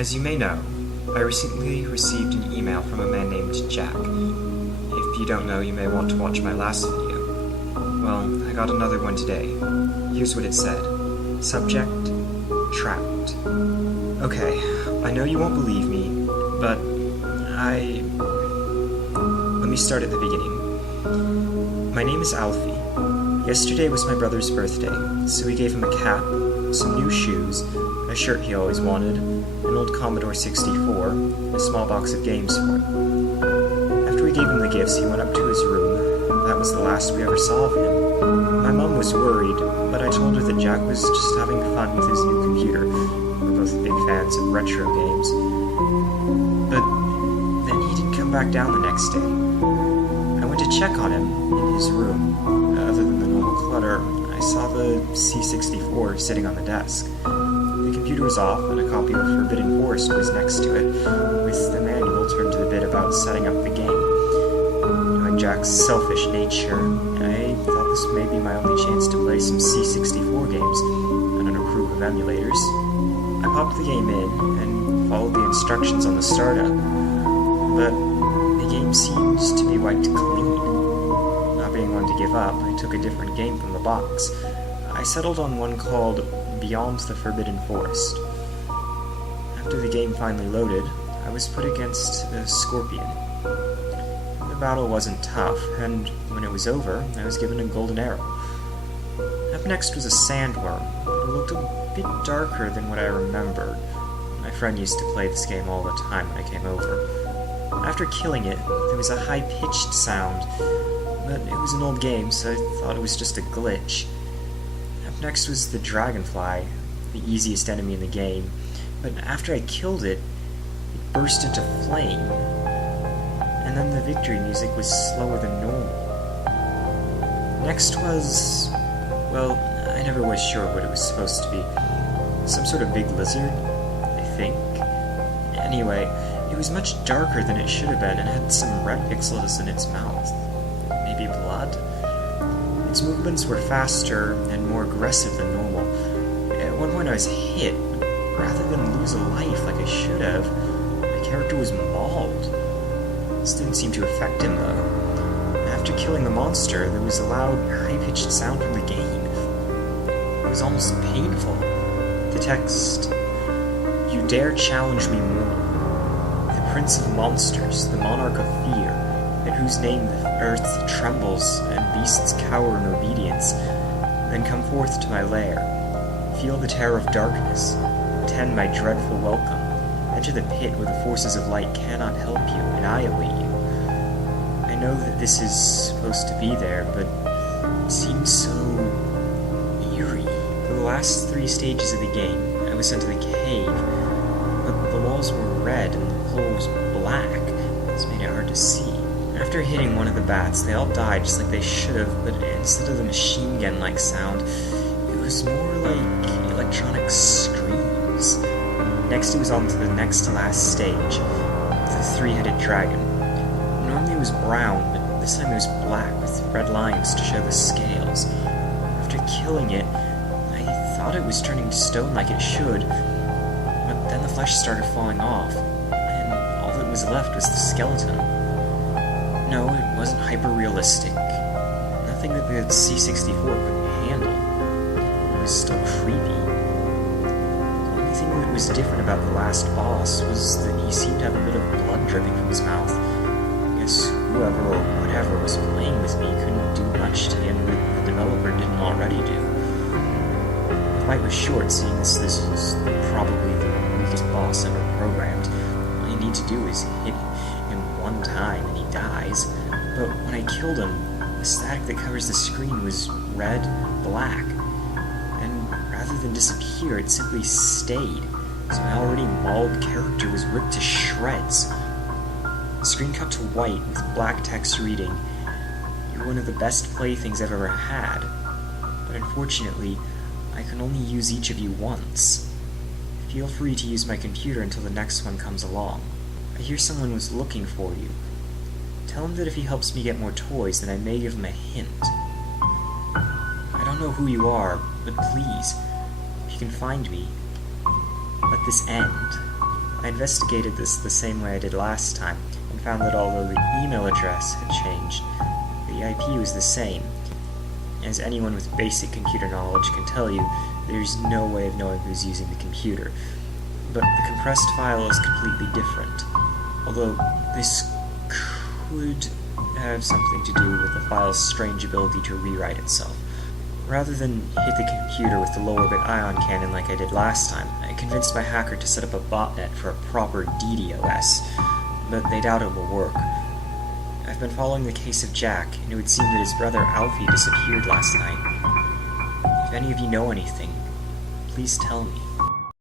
As you may know, I recently received an email from a man named Jack. If you don't know, you may want to watch my last video. Well, I got another one today. Here's what it said. Subject: trapped. Okay, I know you won't believe me, but Let me start at the beginning. My name is Alfie. Yesterday was my brother's birthday, so we gave him a cap, some new shoes, a shirt he always wanted, an old Commodore 64, and a small box of games for him. After we gave him the gifts, he went up to his room. That was the last we ever saw of him. My mom was worried, but I told her that Jack was just having fun with his new computer. We're both big fans of retro games. But then he didn't come back down the next day. I went to check on him in his room. Other than the normal clutter, I saw the C64 sitting on the desk. The computer was off, and a copy of Forbidden Forest was next to it, with the manual turned to the bit about setting up the game. Knowing Jack's selfish nature, I thought this may be my only chance to play some C64 games. I don't approve of emulators. I popped the game in, and followed the instructions on the startup, but the game seemed to be wiped clean. Not being one to give up, I took a different game from the box. I settled on one called Beyond the Forbidden Forest. After the game finally loaded, I was put against a scorpion. The battle wasn't tough, and when it was over, I was given a golden arrow. Up next was a sandworm. It looked a bit darker than what I remembered. My friend used to play this game all the time when I came over. After killing it, there was a high-pitched sound, but it was an old game, so I thought it was just a glitch. Up next was the dragonfly, the easiest enemy in the game, but after I killed it, it burst into flame, and then the victory music was slower than normal. Next was, well, I never was sure what it was supposed to be. Some sort of big lizard, I think. Anyway, it was much darker than it should have been and had some red pixels in its mouth. Maybe blood? Its movements were faster and more aggressive than normal. At one point I was hit. Rather than lose a life like I should have, my character was mauled. This didn't seem to affect him, though. After killing the monster, there was a loud, high-pitched sound from the game. It was almost painful. The text: "You dare challenge me more. The Prince of Monsters, the Monarch of Fear, at whose name the earth trembles and beasts cower in obedience, then come forth to my lair. Feel the terror of darkness. Attend my dreadful welcome. Enter the pit where the forces of light cannot help you, and I await you." I know that this is supposed to be there, but it seems so eerie. For the last 3 stages of the game, I was sent to the cave, but the walls were red and the floor was black. This made it hard to see. After hitting one of the bats, they all died just like they should have, but instead of the machine gun-like sound, it was more like electronic screams. Next, it was on to the next to last stage, the 3-headed dragon. Normally it was brown, but this time it was black with red lines to show the scales. After killing it, I thought it was turning to stone like it should, but then the flesh started falling off, and all that was left was the skeleton. No, it wasn't hyper-realistic. Nothing that the C64 couldn't handle. It was still creepy. The only thing that was different about the last boss was that he seemed to have a bit of blood dripping from his mouth. I guess whoever or whatever was playing with me couldn't do much to him that the developer didn't already do. The fight was short, seeing as this was probably the weakest boss ever programmed. All you need to do is hit him one time and he dies. But when I killed him, the static that covers the screen was red, black, and rather than disappear, it simply stayed. So my already mauled character was ripped to shreds. The screen cut to white with black text reading, "You're one of the best playthings I've ever had, but unfortunately, I can only use each of you once. Feel free to use my computer until the next one comes along. I hear someone was looking for you. Tell him that if he helps me get more toys, then I may give him a hint. I don't know who you are, but please, if you can find me, let this end." I investigated this the same way I did last time, and found that although the email address had changed, the IP was the same. As anyone with basic computer knowledge can tell you, there's no way of knowing who's using the computer. But the compressed file is completely different, although this could have something to do with the file's strange ability to rewrite itself. Rather than hit the computer with the low-orbit ion cannon like I did last time, I convinced my hacker to set up a botnet for a proper DDoS, but they doubt it will work. I've been following the case of Jack, and it would seem that his brother Alfie disappeared last night. If any of you know anything, please tell me.